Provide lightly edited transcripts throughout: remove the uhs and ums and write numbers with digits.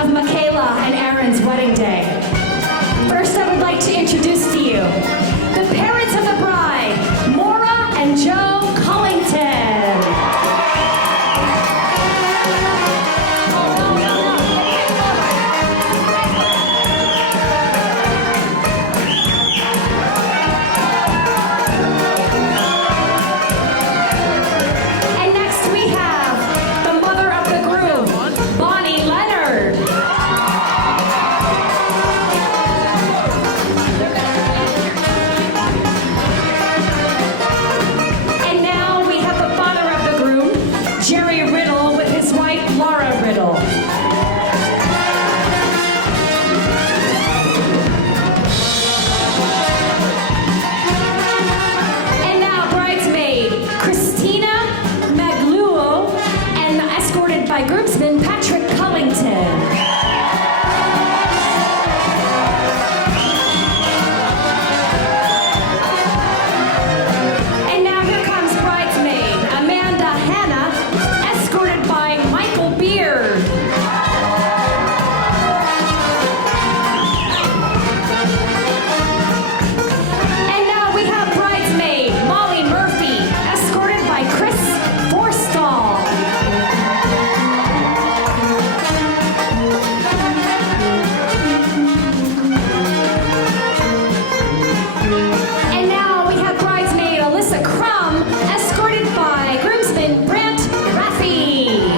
of Michaela and Aaron's wedding day. First, I would like to introduce to you the parents of the bride, Maura and Joe Collington. And next we have the mother of the groom, Bonnie Leonard. And now we have the father of the groom, Jerry Riddle, with his wife, Laura Riddle. And now bridesmaid, Christina Magluo, and escorted by groomsman Patrick Cullington. And now here comes bridesmaid Amanda Hanna, escorted by Michael Beard. And now we have bridesmaid Molly Murphy, escorted by Chris Forstall. And now we have bridesmaid Alyssa Crum, escorted by groomsman Brant Raffy.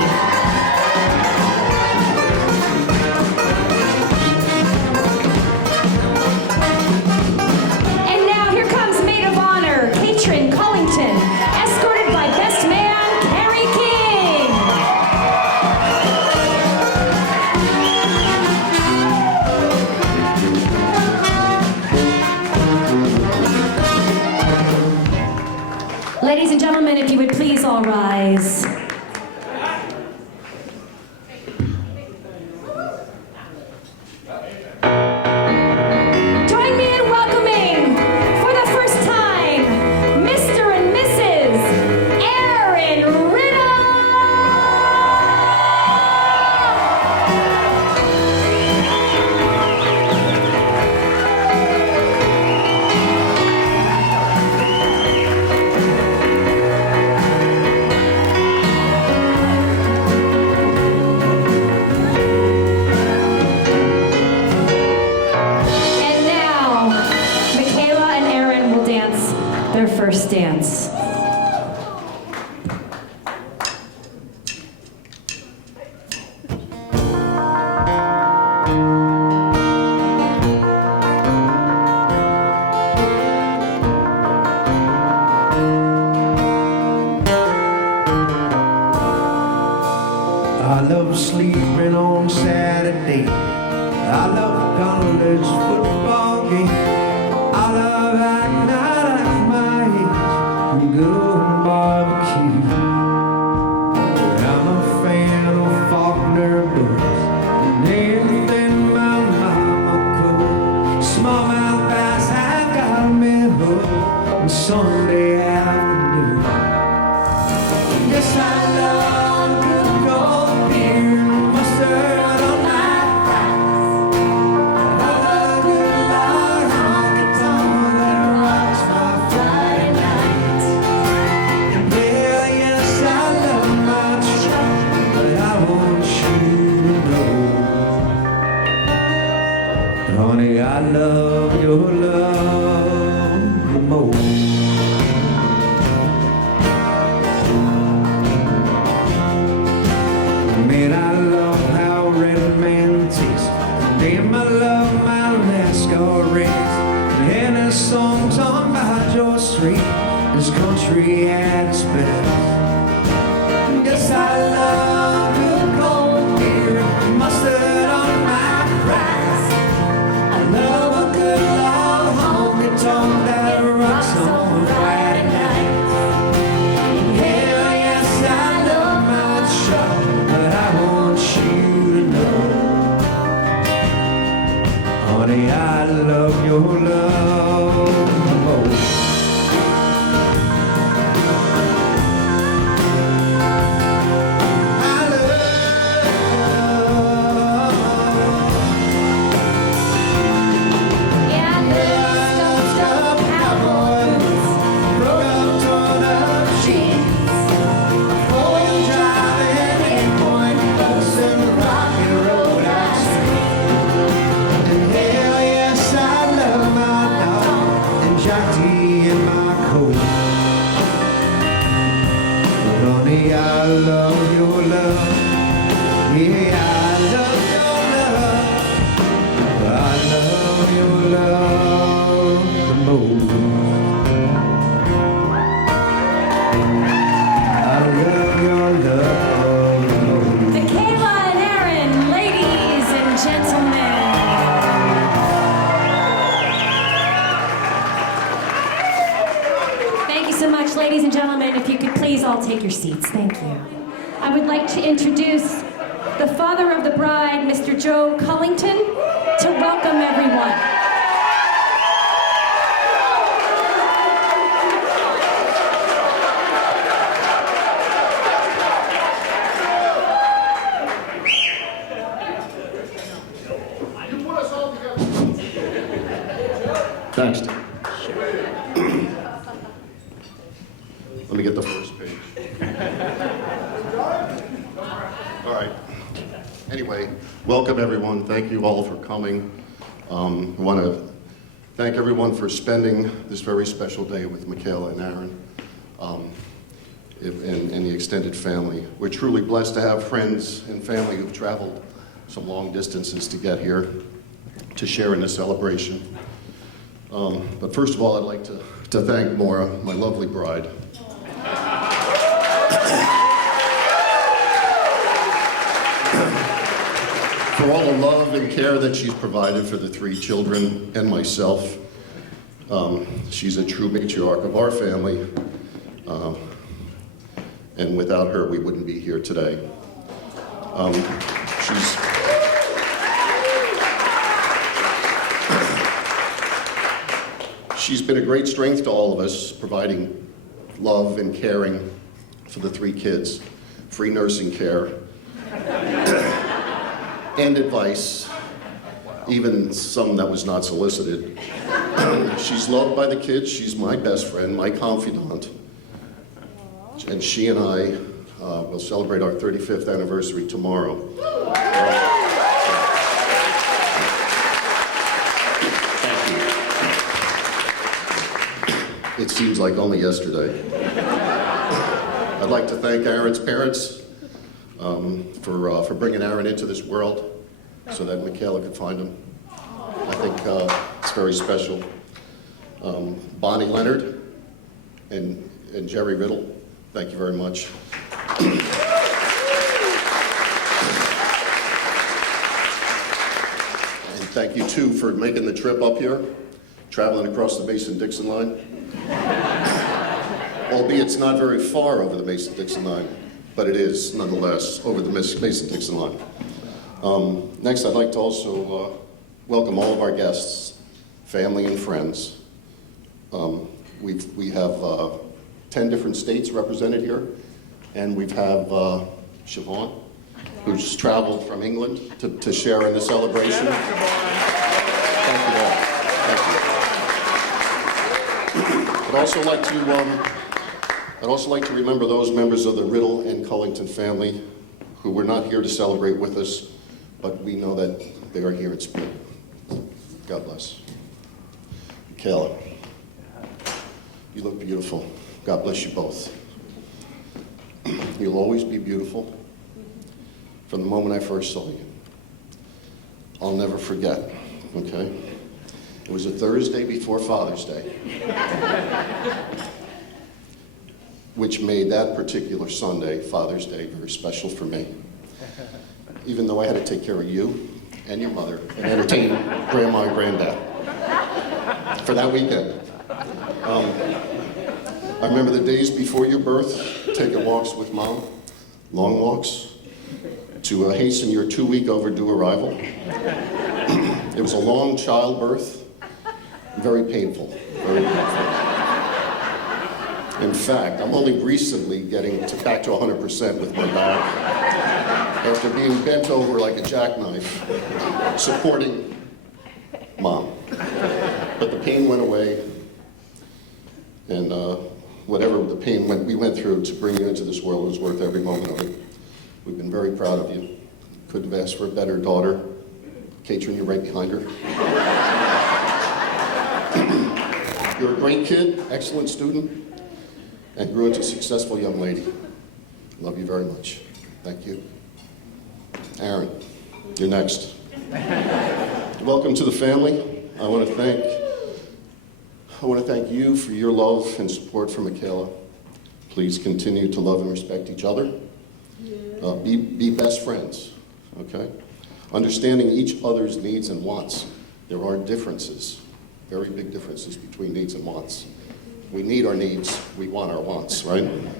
And now here comes maid of honor Katrin Collington, escorted by best man Carrie King. Ladies and gentlemen, if you would please all rise. Join me in welcoming, for the first time, Mr. and Mrs. sleeping on Saturday. I love a college football game. I love acting out at my age and going barbecue. I'm a fan of Faulkner books and anything my mama cooked. Smallmouth bass have got me hooked on Sunday afternoon. Yes, I love good cold beer and mustard on my fries. I love good loud honky tonk that rocks my Friday night. And yeah, yes, I love my truck, but I want you to know, honey, I love your love the most. Man, I love how red man tastes. Damn, I love my NASCAR race. And a song talking about George Strait is country at its best. Yes, I love good cold beer and mustard on my fries. I love a good loud honky tonk that rocks on Friday night. Hell yes, I love my truck, but I want you to know, honey, I love your love the most. I love, Yeah, little stuffed up cowboy boots, broke up, torn up jeans, four-wheel driving, eight-point bus, and the rocky road I see. And hell yes, I love my dog and Jack T in my coat. But honey, I love your love. Yeah, I love your love. But I love your love the most. I love your love the most. Michaela and Aaron, ladies and gentlemen. Thank you so much, ladies and gentlemen. If you could please all take your seats. Thank you. I would like to introduce the father of the bride, Mr. Joe Cullington, to welcome everyone. Thanks, Tim. Let me get the first page. All right. Anyway, welcome everyone. Thank you all for coming. I want to thank everyone for spending this very special day with Michaela and Aaron and the extended family. We're truly blessed to have friends and family who've traveled some long distances to get here to share in this celebration. But first of all, I'd like to thank Maura, my lovely bride. For all the love and care that she's provided for the three children and myself. She's a true matriarch of our family. And without her, we wouldn't be here today. She's been a great strength to all of us, providing love and caring for the three kids, free nursing care, and advice, even some that was not solicited. She's loved by the kids. She's my best friend, my confidant. And she and I will celebrate our 35th anniversary tomorrow. It seems like only yesterday. I'd like to thank Aaron's parents for bringing Aaron into this world so that Michaela could find him. I think it's very special. Bonnie Leonard and Jerry Riddle, thank you very much. Thank you, too, for making the trip up here, traveling across the Mason-Dixon line. Albeit it's not very far over the Mason-Dixon line, but it is, nonetheless, over the Mason-Dixon line. Next, I'd like to also welcome all of our guests, family and friends. We have 10 different states represented here, and we have Siobhan, who's traveled from England to share in the celebration. Thank you all. Thank you. I'd also like to remember those members of the Riddle and Cullington family who were not here to celebrate with us, but we know that they are here in spirit. God bless. Michaela, you look beautiful. God bless you both. You'll always be beautiful. From the moment I first saw you. I'll never forget, okay? It was a Thursday before Father's Day, which made that particular Sunday, Father's Day, very special for me. Even though I had to take care of you and your mother and entertain Grandma and Granddad for that weekend. I remember the days before your birth, taking walks with Mom, long walks, to hasten your 2-week overdue arrival. It was a long childbirth, very painful, very painful. In fact, I'm only recently getting back to 100% with my back after being bent over like a jackknife, supporting Mom. But the pain went away, and whatever the pain we went through to bring you into this world was worth every moment of it. We've been very proud of you. Couldn't have asked for a better daughter. Katrin, you're right behind her. You're a great kid, excellent student, and grew into a successful young lady. Love you very much. Thank you. Aaron, you're next. Welcome to the family. I want to thank you for your love and support for Michaela. Please continue to love and respect each other. Be best friends, okay? Understanding each other's needs and wants. There are differences, very big differences between needs and wants. We need our needs, we want our wants, right? And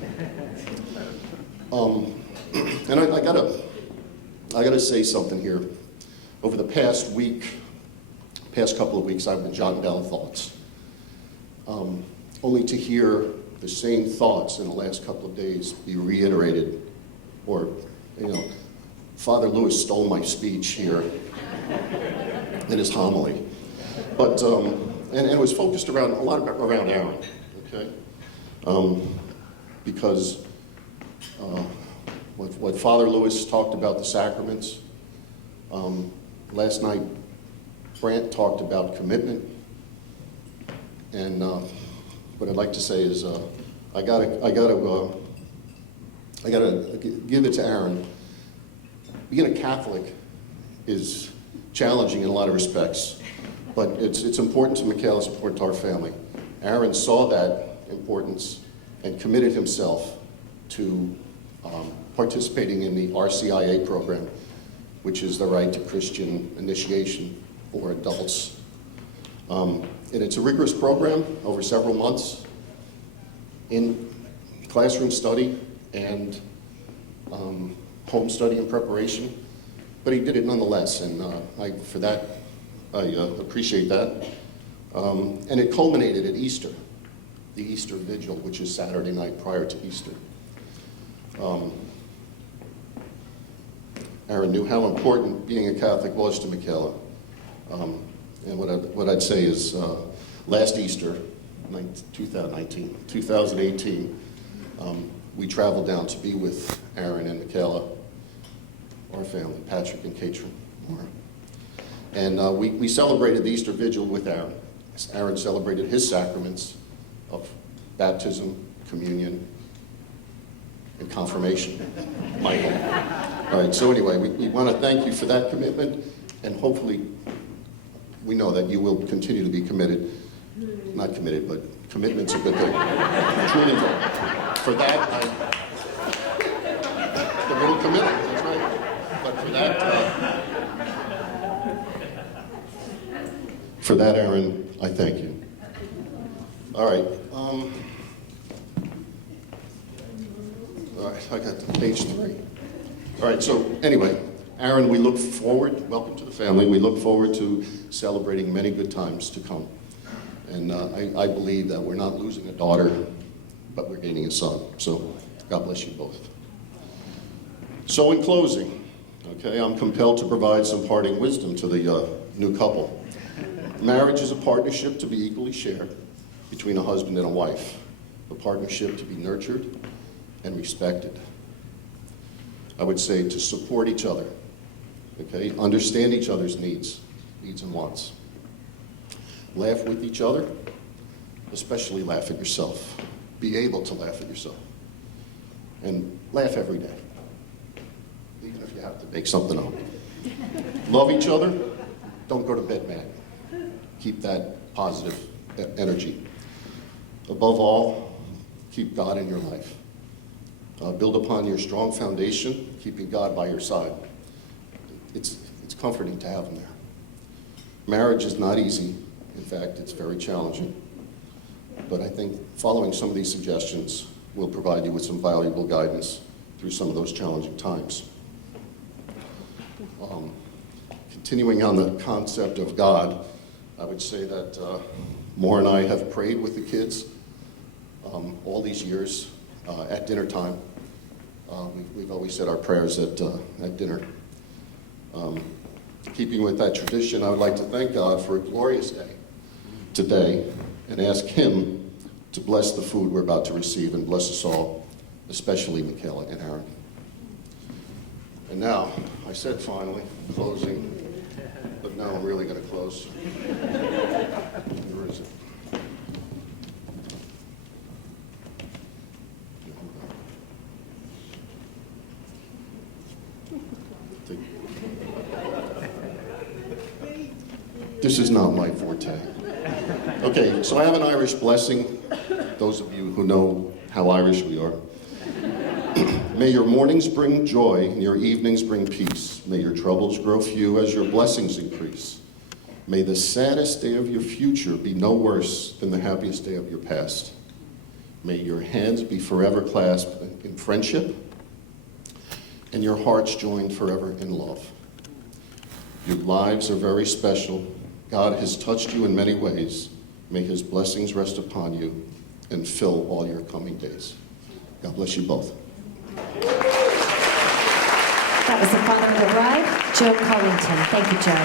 I gotta say something here. Over the past couple of weeks, I've been jotting down thoughts. Only to hear the same thoughts in the last couple of days be reiterated. Or, Father Lewis stole my speech here in his homily. But, and it was focused around around Aaron, okay? Because what Father Lewis talked about the sacraments, last night Brant talked about commitment, and what I'd like to say is I gotta give it to Aaron. Being a Catholic is challenging in a lot of respects, but it's important to Michaela, it's important to our family. Aaron saw that importance and committed himself to participating in the RCIA program, which is the Right to Christian Initiation for adults. And it's a rigorous program over several months in classroom study and home study and preparation, but he did it nonetheless, and for that, I appreciate that. And it culminated at Easter, the Easter Vigil, which is Saturday night prior to Easter. Aaron knew how important being a Catholic was to Michaela. And what I'd say is, last Easter, 2018, we traveled down to be with Aaron and Michaela, our family, Patrick and Katrin, Laura. And we celebrated the Easter Vigil with Aaron. Aaron celebrated his sacraments of baptism, communion, and confirmation. Michael. All right, so anyway, we want to thank you for that commitment, and hopefully we know that you will continue to be committed. Not committed, but commitment's a good thing. Truly will. For that, a little commitment, that's right. But For that, Aaron, I thank you. All right. All right, I got to page 3. All right, so anyway, Aaron, we look forward, welcome to the family, we look forward to celebrating many good times to come. And I believe that we're not losing a daughter, but we're gaining a son. So God bless you both. So in closing, okay, I'm compelled to provide some parting wisdom to the new couple. Marriage is a partnership to be equally shared between a husband and a wife, a partnership to be nurtured and respected. I would say to support each other, okay? Understand each other's needs and wants. Laugh with each other, especially laugh at yourself. Be able to laugh at yourself. And laugh every day, even if you have to make something up. Love each other, don't go to bed mad. Keep that positive energy. Above all, keep God in your life. Build upon your strong foundation, keeping God by your side. It's comforting to have him there. Marriage is not easy. In fact, it's very challenging. But I think following some of these suggestions will provide you with some valuable guidance through some of those challenging times. Continuing on the concept of God, I would say that Maura and I have prayed with the kids all these years at dinner time. We've always said our prayers at dinner. Keeping with that tradition, I would like to thank God for a glorious day today and ask him to bless the food we're about to receive and bless us all, especially Michaela and Aaron. And now, I said finally, closing, but now I'm really going to close. Where is it? This is not my forte. Okay, so I have an Irish blessing. Those of you who know how Irish we are. May your mornings bring joy and your evenings bring peace. May your troubles grow few as your blessings increase. May the saddest day of your future be no worse than the happiest day of your past. May your hands be forever clasped in friendship and your hearts joined forever in love. Your lives are very special. God has touched you in many ways. May his blessings rest upon you and fill all your coming days. God bless you both. That was the father of the bride, Joe Collington. Thank you, Joe.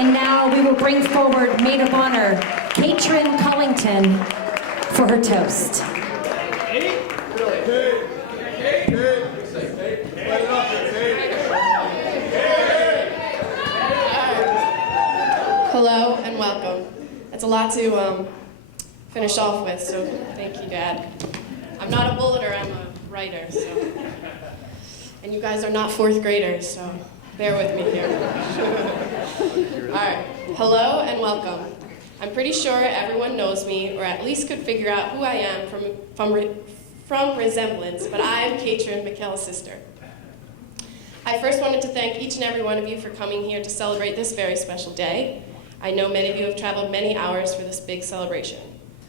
And now we will bring forward Maid of Honor, Katrin Collington, for her toast. Hello and welcome. That's a lot to finish off with, so thank you, Dad. I'm not a bulleter, I'm a writer, so. And you guys are not 4th graders, so bear with me here. All right, hello and welcome. I'm pretty sure everyone knows me, or at least could figure out who I am from resemblance, but I'm Katrin, Michaela's sister. I first wanted to thank each and every one of you for coming here to celebrate this very special day. I know many of you have traveled many hours for this big celebration.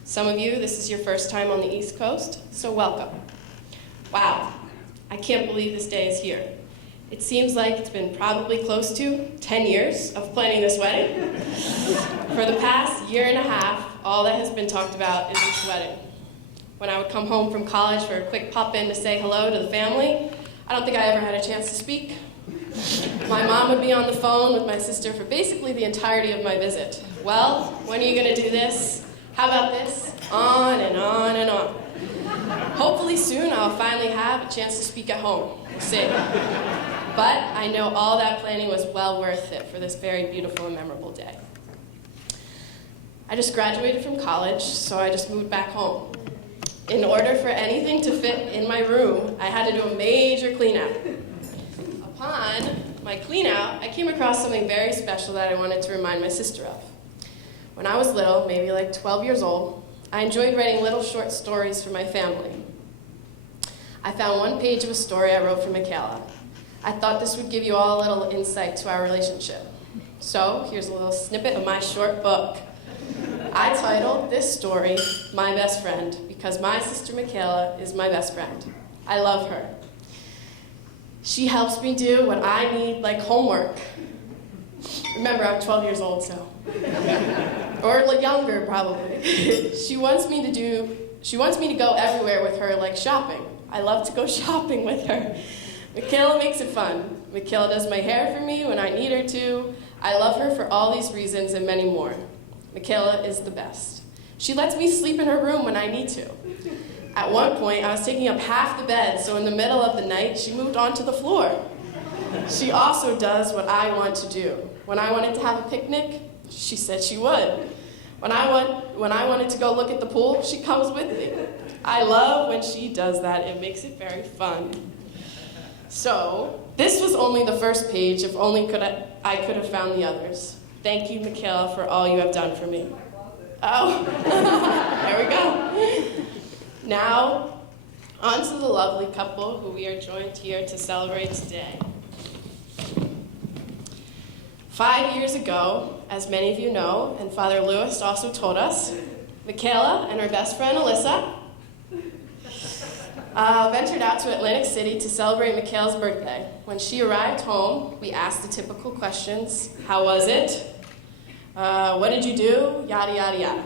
Some of you, this is your first time on the East Coast, so welcome. Wow, I can't believe this day is here. It seems like it's been probably close to 10 years of planning this wedding. For the past year and a half, all that has been talked about is this wedding. When I would come home from college for a quick pop-in to say hello to the family, I don't think I ever had a chance to speak. My mom would be on the phone with my sister for basically the entirety of my visit. Well, when are you going to do this? How about this? On and on and on. Hopefully soon I'll finally have a chance to speak at home. We'll see. But I know all that planning was well worth it for this very beautiful and memorable day. I just graduated from college, so I just moved back home. In order for anything to fit in my room, I had to do a major clean out. Upon my clean out, I came across something very special that I wanted to remind my sister of. When I was little, maybe like 12 years old, I enjoyed writing little short stories for my family. I found one page of a story I wrote for Michaela. I thought this would give you all a little insight to our relationship. So here's a little snippet of my short book. I titled this story, My Best Friend, because my sister Michaela is my best friend. I love her. She helps me do what I need, like homework. Remember, I'm 12 years old, so. Or younger, probably. She wants me to go everywhere with her, like shopping. I love to go shopping with her. Michaela makes it fun. Michaela does my hair for me when I need her to. I love her for all these reasons and many more. Michaela is the best. She lets me sleep in her room when I need to. At one point, I was taking up half the bed, so in the middle of the night, she moved onto the floor. She also does what I want to do. When I wanted to have a picnic, she said she would. When I wanted to go look at the pool, she comes with me. I love when she does that. It makes it very fun. So, this was only the first page. If only I could have found the others. Thank you, Michaela, for all you have done for me. Oh, there we go. Now, on to the lovely couple who we are joined here to celebrate today. 5 years ago, as many of you know, and Father Lewis also told us, Michaela and her best friend Alyssa ventured out to Atlantic City to celebrate Michaela's birthday. When she arrived home, we asked the typical questions. How was it? What did you do? Yada, yada, yada.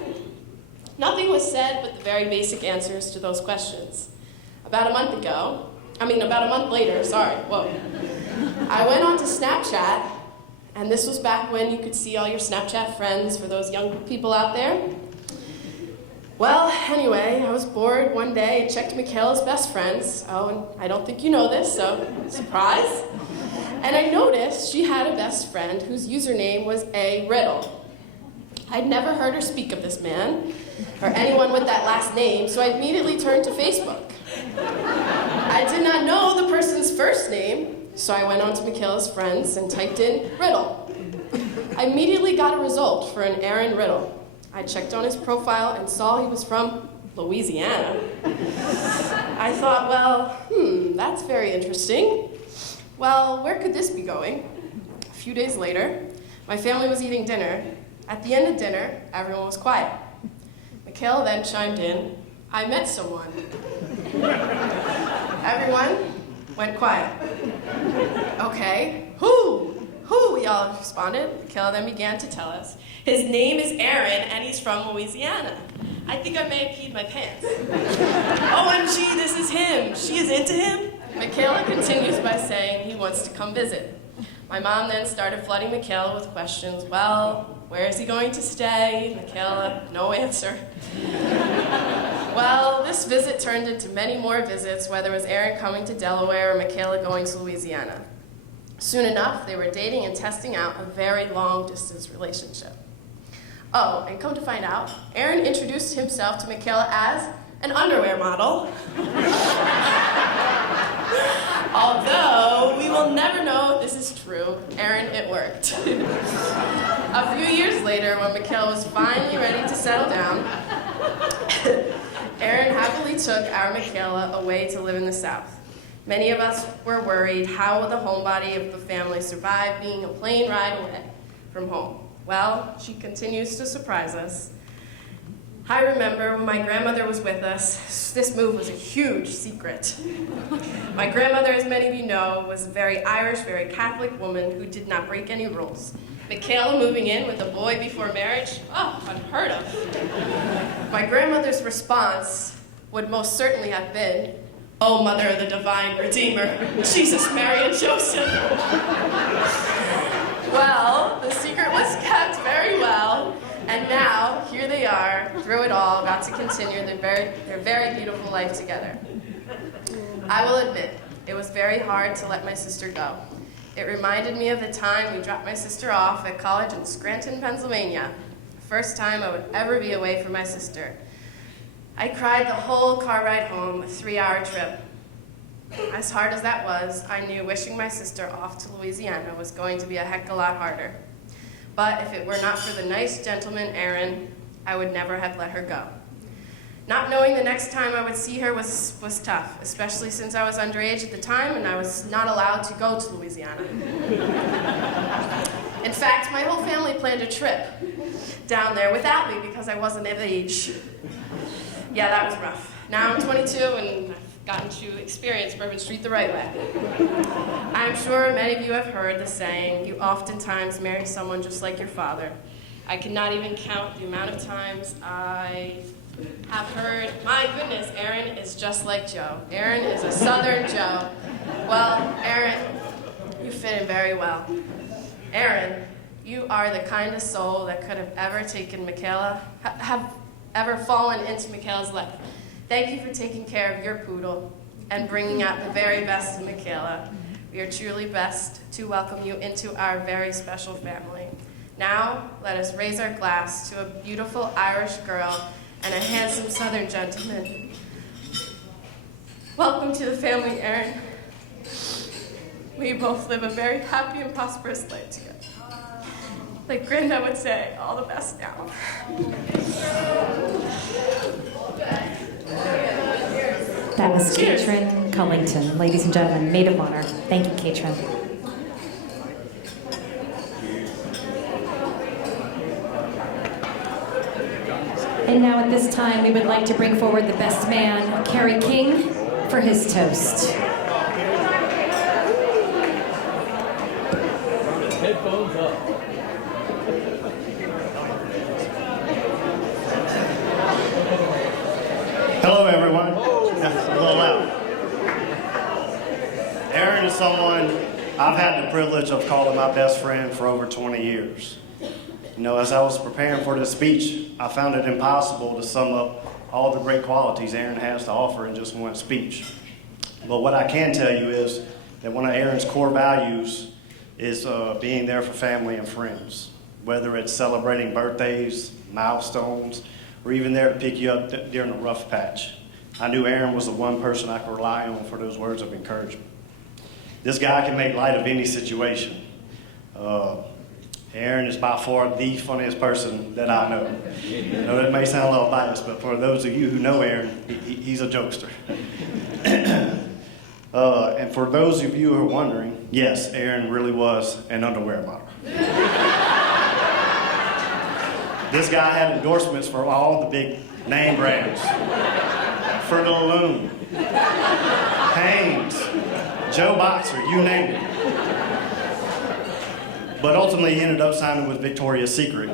Nothing was said but the very basic answers to those questions. About a month later, I went on to Snapchat, and this was back when you could see all your Snapchat friends for those young people out there. Well, anyway, I was bored one day and checked Michaela's best friends. Oh, and I don't think you know this, so surprise. And I noticed she had a best friend whose username was A. Riddle. I'd never heard her speak of this man, or anyone with that last name, so I immediately turned to Facebook. I did not know the person's first name, so I went on to Michaela's friends and typed in Riddle. I immediately got a result for an Aaron Riddle. I checked on his profile and saw he was from Louisiana. I thought, well, that's very interesting. Well, where could this be going? A few days later, my family was eating dinner. At the end of dinner, everyone was quiet. Michaela then chimed in, I met someone. Everyone went quiet. Okay, who? Who? We all responded. Michaela then began to tell us. His name is Aaron, and he's from Louisiana. I think I may have peed my pants. OMG, this is him. She is into him? Michaela continues by saying he wants to come visit. My mom then started flooding Michaela with questions. Well, where is he going to stay? Michaela, no answer. Well, this visit turned into many more visits, whether it was Aaron coming to Delaware or Michaela going to Louisiana. Soon enough, they were dating and testing out a very long-distance relationship. Oh, and come to find out, Aaron introduced himself to Michaela as an underwear model. Although, we will never know if this is true. Aaron, it worked. A few years later, when Michaela was finally ready to settle down, Aaron happily took our Michaela away to live in the South. Many of us were worried, how would the homebody of the family survive being a plane ride away from home? Well, she continues to surprise us. I remember when my grandmother was with us, this move was a huge secret. My grandmother, as many of you know, was a very Irish, very Catholic woman who did not break any rules. Michaela moving in with a boy before marriage, unheard of. My grandmother's response would most certainly have been, "Oh, Mother of the Divine Redeemer, Jesus, Mary, and Joseph." Well, the secret was kept very well, and now, here they are, through it all, about to continue their very beautiful life together. I will admit, it was very hard to let my sister go. It reminded me of the time we dropped my sister off at college in Scranton, Pennsylvania. The first time I would ever be away from my sister. I cried the whole car ride home, a 3-hour trip. As hard as that was, I knew wishing my sister off to Louisiana was going to be a heck of a lot harder. But if it were not for the nice gentleman, Aaron, I would never have let her go. Not knowing the next time I would see her was tough, especially since I was underage at the time and I was not allowed to go to Louisiana. In fact, my whole family planned a trip down there without me because I wasn't of age. Yeah, that was rough. Now I'm 22 and I've gotten to experience Bourbon Street the right way. I'm sure many of you have heard the saying, you oftentimes marry someone just like your father. I cannot even count the amount of times I have heard, my goodness, Aaron is just like Joe. Aaron is a Southern Joe. Well, Aaron, you fit in very well. Aaron, you are the kindest soul that could have ever taken Michaela, have ever fallen into Michaela's life. Thank you for taking care of your poodle and bringing out the very best in Michaela. We are truly blessed to welcome you into our very special family. Now, let us raise our glass to a beautiful Irish girl and a handsome Southern gentleman. Welcome to the family, Aaron. We both live a very happy and prosperous life together. Like Grinda would say, all the best now. That was Katrin Cullington, ladies and gentlemen, maid of honor. Thank you, Katrin. And now at this time, we would like to bring forward the best man, Kerry King, for his toast. Headphones up. Hello, everyone. That's a little loud. Aaron is someone I've had the privilege of calling my best friend for over 20 years. You know, as I was preparing for this speech, I found it impossible to sum up all the great qualities Aaron has to offer in just one speech. But what I can tell you is that one of Aaron's core values is being there for family and friends, whether it's celebrating birthdays, milestones, or even there to pick you up during a rough patch. I knew Aaron was the one person I could rely on for those words of encouragement. This guy can make light of any situation. Aaron is by far the funniest person that I know. I know that may sound a little biased, but for those of you who know Aaron, he's a jokester. And for those of you who are wondering, yes, Aaron really was an underwear model. This guy had endorsements for all the big name brands. Fruit of the Loom, Hanes, Joe Boxer, you name it. But ultimately he ended up signing with Victoria's Secret,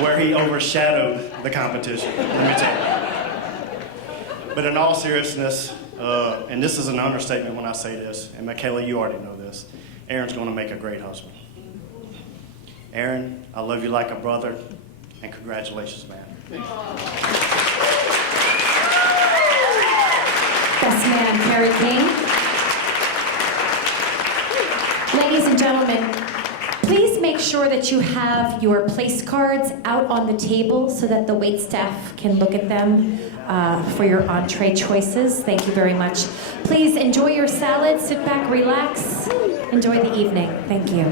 where he overshadowed the competition, let me tell you. But in all seriousness, and this is an understatement when I say this, and Michaela, you already know this, Aaron's going to make a great husband. Aaron, I love you like a brother, and congratulations, man. Best man, Kerry King. Ladies and gentlemen, please make sure that you have your place cards out on the table so that the waitstaff can look at them for your entree choices. Thank you very much. Please enjoy your salad, sit back, relax, enjoy the evening. Thank you.